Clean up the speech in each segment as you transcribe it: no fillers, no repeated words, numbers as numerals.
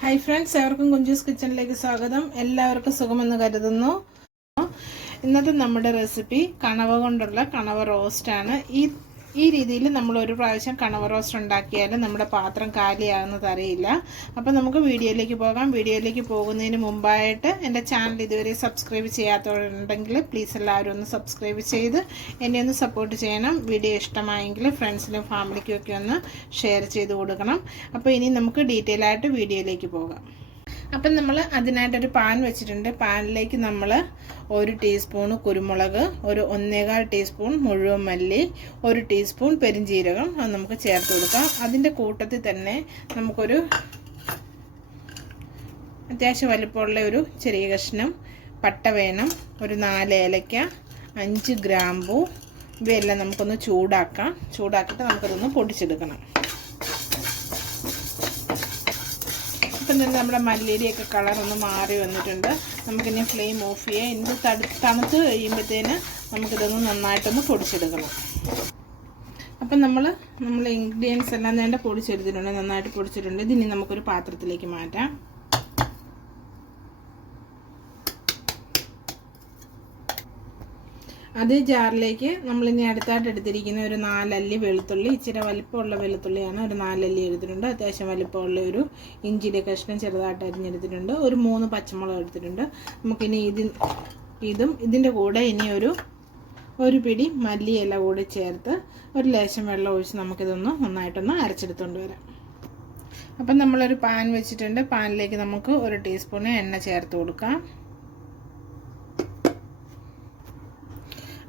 Hi friends, എവർക്കും Kunjus കിച്ചണിലേക്ക് സ്വാഗതം. എല്ലാവർക്കും സുഖമെന്ന് കരുതുന്നു. ഇന്നത്തെ നമ്മുടെ റെസിപ്പി കണവ കൊണ്ടുള്ള കണവ റോസ്റ്റാണ്. ഈ രീതിയിൽ നമ്മൾ ഒരു പ്രാവശ്യം കണവ റോസ്റ്റ് ഉണ്ടാക്കിയാൽ നമ്മുടെ പാത്രം കാലിയാകുന്നത് അറിയില്ല. അപ്പോൾ നമുക്ക് വീഡിയോയിലേക്ക് പോകാം. വീഡിയോയിലേക്ക് പോകുന്നതിന് മുമ്പായിട്ട് എൻ്റെ ചാനൽ ഇതുവരെ സബ്സ്ക്രൈബ് ചെയ്യാത്തവരുണ്ടെങ്കിൽ പ്ലീസ് എല്ലാവരും ഒന്ന് സബ്സ്ക്രൈബ് ചെയ്ത് എന്നെ ഒന്ന് സപ്പോർട്ട് ചെയ്യണം. വീഡിയോ ഇഷ്ടമായെങ്കിൽ ഫ്രണ്ട്സിനും ഫാമിലിക്കും ഒക്കെ ഒന്ന് ഷെയർ ചെയ്ത് കൊടുക്കണം. അപ്പോൾ ഇനി നമുക്ക് ഡീറ്റെയിൽ ആയിട്ട് വീഡിയോയിലേക്ക് പോകാം. അപ്പം നമ്മൾ അതിനായിട്ടൊരു പാൻ വെച്ചിട്ടുണ്ട്. പാനിലേക്ക് നമ്മൾ 1 ടീസ്പൂൺ കുരുമുളക്, ഒരു 1.25 ടീസ്പൂൺ മുഴുവൻ മല്ലി, 1 ടീസ്പൂൺ പെരിഞ്ജീരകം അത് നമുക്ക് ചേർത്ത് കൊടുക്കാം. അതിൻ്റെ കൂട്ടത്തിൽ തന്നെ നമുക്കൊരു അത്യാവശ്യം വലിപ്പമുള്ള ഒരു ചെറിയ കഷ്ണം പട്ട വേണം, ഒരു 4 ഏലക്ക, 5 ഗ്രാമ്പൂ, ഇവയെല്ലാം നമുക്കൊന്ന് ചൂടാക്കിയിട്ട് നമുക്കതൊന്ന് പൊടിച്ചെടുക്കണം. ഇപ്പം തന്നെ നമ്മുടെ മല്ലിയുടെയൊക്കെ കളറൊന്ന് മാറി വന്നിട്ടുണ്ട്. നമുക്കിനി ഫ്ലെയിം ഓഫ് ചെയ്യാം. ഇത് തണുത്ത് കഴിയുമ്പോഴത്തേന് നമുക്കിതൊന്ന് നന്നായിട്ടൊന്ന് പൊടിച്ചെടുക്കണം. അപ്പം നമ്മൾ ഇൻഗ്രീഡിയൻസ് എല്ലാം വേണ്ട പൊടിച്ചെടുത്തിട്ടുണ്ട്, നന്നായിട്ട് പൊടിച്ചിട്ടുണ്ട്. ഇതിനി നമുക്കൊരു പാത്രത്തിലേക്ക് മാറ്റാം. അതേ ജാറിലേക്ക് നമ്മളിനി അടുത്തായിട്ട് എടുത്തിരിക്കുന്ന ഒരു 4 അല്ലി വെളുത്തുള്ളി, ഇച്ചിരി വലിപ്പമുള്ള വെളുത്തുള്ളിയാണ്, ഒരു 4 അല്ലി എടുത്തിട്ടുണ്ട്. അത്യാവശ്യം വലിപ്പമുള്ള ഒരു ഇഞ്ചിയുടെ കഷ്ണം ചെറുതായിട്ട് അരിഞ്ഞെടുത്തിട്ടുണ്ട്. ഒരു 3 പച്ചമുളക് എടുത്തിട്ടുണ്ട്. നമുക്കിനി ഇതിൻ്റെ കൂടെ ഇനി ഒരു പിടി മല്ലിയില കൂടി ചേർത്ത് ഒരു ലേശം വെള്ളം ഒഴിച്ച് നമുക്കിതൊന്ന് നന്നായിട്ടൊന്ന് അരച്ചെടുത്തുകൊണ്ട് വരാം. അപ്പം നമ്മളൊരു പാൻ വെച്ചിട്ടുണ്ട്. പാനിലേക്ക് നമുക്ക് 1 ടീസ്പൂൺ എണ്ണ ചേർത്ത് കൊടുക്കാം.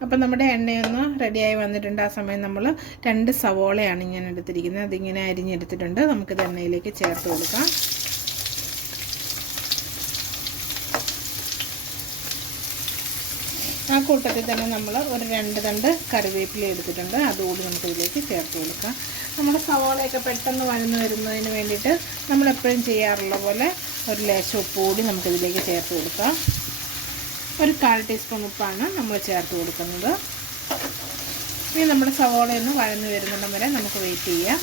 അപ്പം നമ്മുടെ എണ്ണയൊന്ന് റെഡിയായി വന്നിട്ടുണ്ട്. ആ സമയം നമ്മൾ 2 സവോളയാണ് ഇങ്ങനെ എടുത്തിരിക്കുന്നത്. അതിങ്ങനെ അരിഞ്ഞെടുത്തിട്ടുണ്ട്. നമുക്കിത് എണ്ണയിലേക്ക് ചേർത്ത് കൊടുക്കാം. ആ കൂട്ടത്തിൽ തന്നെ നമ്മൾ ഒരു 2 തണ്ട് കറിവേപ്പില എടുത്തിട്ടുണ്ട്. അതുകൂടി നമുക്കിതിലേക്ക് ചേർത്ത് കൊടുക്കാം. നമ്മുടെ സവോളയൊക്കെ പെട്ടെന്ന് വഴന്ന് വരുന്നതിന് വേണ്ടിയിട്ട് നമ്മളെപ്പോഴും ചെയ്യാറുള്ള പോലെ ഒരു ലേശം ഉപ്പ് കൂടി നമുക്കിതിലേക്ക് ചേർത്ത് കൊടുക്കാം. ഒരു 1/4 ടീസ്പൂൺ ഉപ്പാണ് നമ്മൾ ചേർത്ത് കൊടുക്കുന്നത്. ഇനി നമ്മുടെ സവോളയൊന്ന് വഴന്ന് വരുന്നിടം വരെ നമുക്ക് വെയിറ്റ് ചെയ്യാം.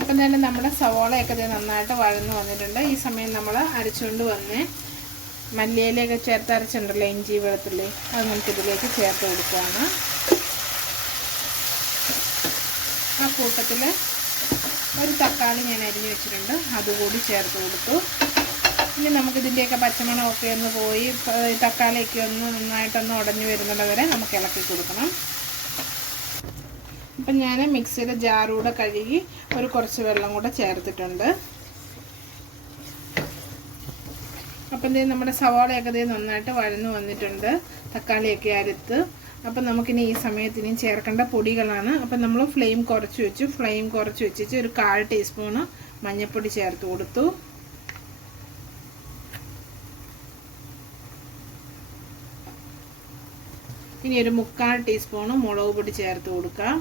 അപ്പം തന്നെ നമ്മുടെ സവോളയൊക്കെ നന്നായിട്ട് വഴന്ന് വന്നിട്ടുണ്ട്. ഈ സമയം നമ്മൾ അരച്ചുകൊണ്ട് വന്ന് മല്ലിയിലൊക്കെ ചേർത്ത് അരച്ചിട്ടുണ്ടല്ലോ, ഇഞ്ചി വെളുത്തുള്ളി, അത് നമുക്കിതിലേക്ക് ചേർത്ത് കൊടുക്കുകയാണ്. ആ കൂട്ടത്തിൽ ഒരു തക്കാളി ഞാൻ അരിഞ്ഞ് വെച്ചിട്ടുണ്ട്, അതുകൂടി ചേർത്ത് കൊടുത്തു. ഇനി നമുക്കിതിൻ്റെയൊക്കെ പച്ചമണമൊക്കെ ഒന്ന് പോയി തക്കാളിയൊക്കെ ഒന്ന് നന്നായിട്ടൊന്ന് ഉടഞ്ഞു വരുന്നത് വരെ നമുക്ക് ഇളക്കി കൊടുക്കണം. അപ്പം ഞാൻ മിക്സിയുടെ ജാറൂടെ കഴുകി കുറച്ച് വെള്ളം കൂടെ ചേർത്തിട്ടുണ്ട്. അപ്പം നമ്മുടെ സവാളയൊക്കെ നന്നായിട്ട് വഴന്നു വന്നിട്ടുണ്ട്, തക്കാളിയൊക്കെ അരത്ത്. അപ്പം നമുക്കിനി ഈ സമയത്ത് ചേർക്കേണ്ട പൊടികളാണ്. അപ്പം നമ്മൾ ഫ്ലെയിം കുറച്ച് വെച്ചിട്ട് ഒരു 1/4 ടീസ്പൂണ് മഞ്ഞൾപ്പൊടി ചേർത്ത് കൊടുത്തു. ഇനി ഒരു 3/4 ടീസ്പൂണ് മുളക് പൊടി ചേർത്ത് കൊടുക്കാം.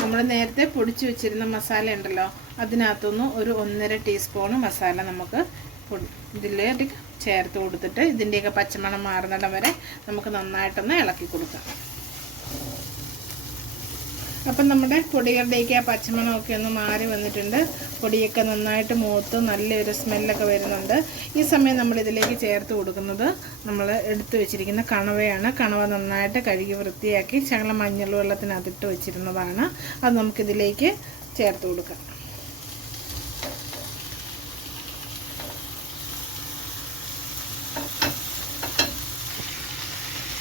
നമ്മൾ നേരത്തെ പൊടിച്ചു വെച്ചിരുന്ന മസാല ഉണ്ടല്ലോ, അതിനകത്തുനിന്ന് ഒരു 1.5 ടീസ്പൂണ് മസാല നമുക്ക് ഇതിലേക്ക് ചേർത്ത് കൊടുത്തിട്ട് ഇതിൻ്റെയൊക്കെ പച്ചമണം മാറുന്നിടം വരെ നമുക്ക് നന്നായിട്ടൊന്ന് ഇളക്കി കൊടുക്കാം. അപ്പം നമ്മുടെ പൊടികളുടെയൊക്കെ ആ പച്ചമണമൊക്കെ ഒന്ന് മാറി വന്നിട്ടുണ്ട്. പൊടിയൊക്കെ നന്നായിട്ട് മൂത്ത് നല്ലൊരു സ്മെല്ലൊക്കെ വരുന്നുണ്ട്. ഈ സമയം നമ്മളിതിലേക്ക് ചേർത്ത് കൊടുക്കുന്നത് നമ്മൾ എടുത്തു വെച്ചിരിക്കുന്ന കണവയാണ്. കണവ നന്നായിട്ട് കഴുകി വൃത്തിയാക്കി ശകലം മഞ്ഞൾ വെള്ളത്തിനകത്തിട്ട് വെച്ചിരുന്നതാണ്. അത് നമുക്കിതിലേക്ക് ചേർത്ത് കൊടുക്കാം.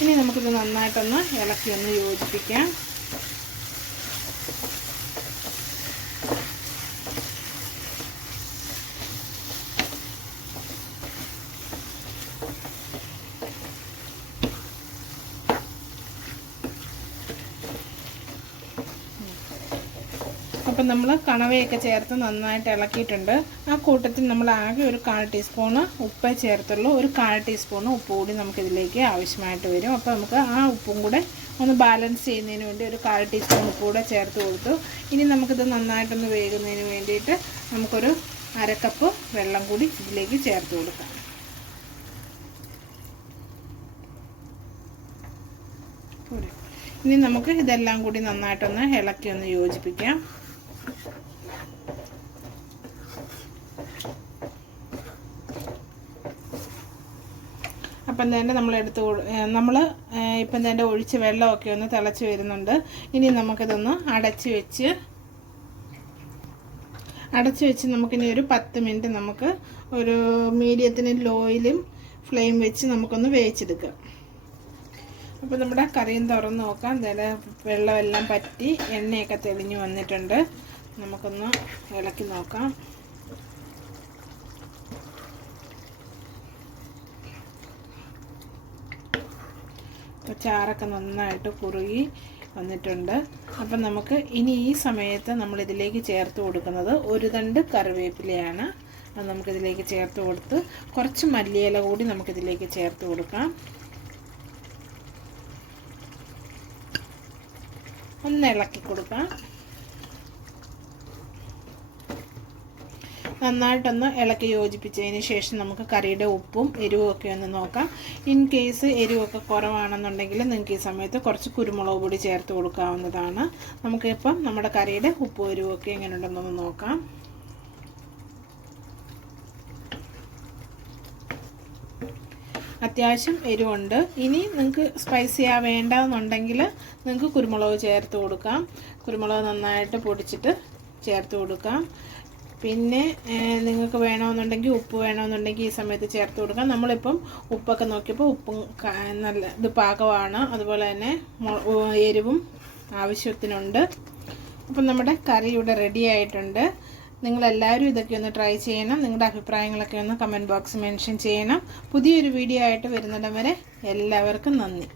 ഇനി നമുക്കിത് നന്നായിട്ടൊന്ന് ഇളക്കി ഒന്ന് യോജിപ്പിക്കാം. അപ്പം നമ്മൾ കണവയൊക്കെ ചേർത്ത് നന്നായിട്ട് ഇളക്കിയിട്ടുണ്ട്. ആ കൂട്ടത്തിൽ നമ്മൾ ആകെ ഒരു 1/4 ടീസ്പൂണ് ഉപ്പേ ചേർത്തുള്ളൂ. ഒരു 1/4 ടീസ്പൂണ് ഉപ്പ് കൂടി നമുക്കിതിലേക്ക് ആവശ്യമായിട്ട് വരും. അപ്പോൾ നമുക്ക് ആ ഉപ്പും കൂടെ ഒന്ന് ബാലൻസ് ചെയ്യുന്നതിന് വേണ്ടി ഒരു 1/4 ടീസ്പൂൺ ഉപ്പ് കൂടെ ചേർത്ത് കൊടുത്തു. ഇനി നമുക്കിത് നന്നായിട്ടൊന്ന് വേകുന്നതിന് വേണ്ടിയിട്ട് നമുക്കൊരു 1/2 കപ്പ് വെള്ളം കൂടി ഇതിലേക്ക് ചേർത്ത് കൊടുക്കാം. ഇനി നമുക്ക് ഇതെല്ലാം കൂടി നന്നായിട്ടൊന്ന് ഇളക്കി ഒന്ന് യോജിപ്പിക്കാം. അപ്പം തന്നെ നമ്മൾ ഇപ്പം തന്നെ ഒഴിച്ച് വെള്ളമൊക്കെ ഒന്ന് തിളച്ച് വരുന്നുണ്ട്. ഇനി നമുക്കിതൊന്ന് അടച്ച് വെച്ച് നമുക്കിനി ഒരു 10 മിനിറ്റ് നമുക്ക് ഒരു മീഡിയത്തിന് ലോയിലും ഫ്ലെയിം വെച്ച് നമുക്കൊന്ന് വേവിച്ചെടുക്കാം. അപ്പോൾ നമ്മുടെ കറിയും തുറന്ന് നോക്കാം. വെള്ളമെല്ലാം പറ്റി എണ്ണയൊക്കെ തെളിഞ്ഞു വന്നിട്ടുണ്ട്. നമുക്കൊന്ന് ഇളക്കി നോക്കാം. അപ്പോൾ ചാറൊക്കെ നന്നായിട്ട് കുറുകി വന്നിട്ടുണ്ട്. അപ്പം നമുക്ക് ഇനി ഈ സമയത്ത് നമ്മളിതിലേക്ക് ചേർത്ത് കൊടുക്കുന്നത് ഒരു തണ്ട് കറിവേപ്പിലയാണ്. അത് നമുക്കിതിലേക്ക് ചേർത്ത് കൊടുത്ത് കുറച്ച് മല്ലിയില കൂടി നമുക്കിതിലേക്ക് ചേർത്ത് കൊടുക്കാം. ഒന്ന് ഇളക്കി കൊടുക്കാം. നന്നായിട്ടൊന്ന് ഇളക്കി യോജിപ്പിച്ചതിന് ശേഷം നമുക്ക് കറിയുടെ ഉപ്പും എരിവും ഒക്കെ ഒന്ന് നോക്കാം. ഇൻ കേസ് എരിവൊക്കെ കുറവാണെന്നുണ്ടെങ്കിൽ നിങ്ങൾക്ക് ഈ സമയത്ത് കുറച്ച് കുരുമുളക് പൊടി ചേർത്ത് കൊടുക്കാവുന്നതാണ്. നമുക്കിപ്പം നമ്മുടെ കറിയുടെ ഉപ്പും എരിവും ഒക്കെ എങ്ങനെയുണ്ടെന്നൊന്ന് നോക്കാം. അത്യാവശ്യം എരിവുണ്ട്. ഇനി നിങ്ങൾക്ക് സ്പൈസിയാ വേണ്ടെന്നുണ്ടെങ്കിൽ നിങ്ങൾക്ക് കുരുമുളക് ചേർത്ത് കൊടുക്കാം. കുരുമുളക് നന്നായിട്ട് പൊടിച്ചിട്ട് ചേർത്ത് കൊടുക്കാം. പിന്നെ നിങ്ങൾക്ക് വേണമെന്നുണ്ടെങ്കിൽ ഉപ്പ് വേണമെന്നുണ്ടെങ്കിൽ ഈ സമയത്ത് ചേർത്ത് കൊടുക്കാം. നമ്മളിപ്പം ഉപ്പൊക്കെ നോക്കിയപ്പോൾ ഉപ്പും നല്ല ഇത് പാകമാണ്. അതുപോലെ തന്നെ എരിവും ആവശ്യത്തിനുണ്ട്. അപ്പം നമ്മുടെ കറി ഇവിടെ റെഡി ആയിട്ടുണ്ട്. നിങ്ങളെല്ലാവരും ഇതൊക്കെ ഒന്ന് ട്രൈ ചെയ്യണം. നിങ്ങളുടെ അഭിപ്രായങ്ങളൊക്കെ ഒന്ന് കമൻറ്റ് ബോക്സ് മെൻഷൻ ചെയ്യണം. പുതിയൊരു വീഡിയോ ആയിട്ട് വരുന്നിടം വരെ എല്ലാവർക്കും നന്ദി.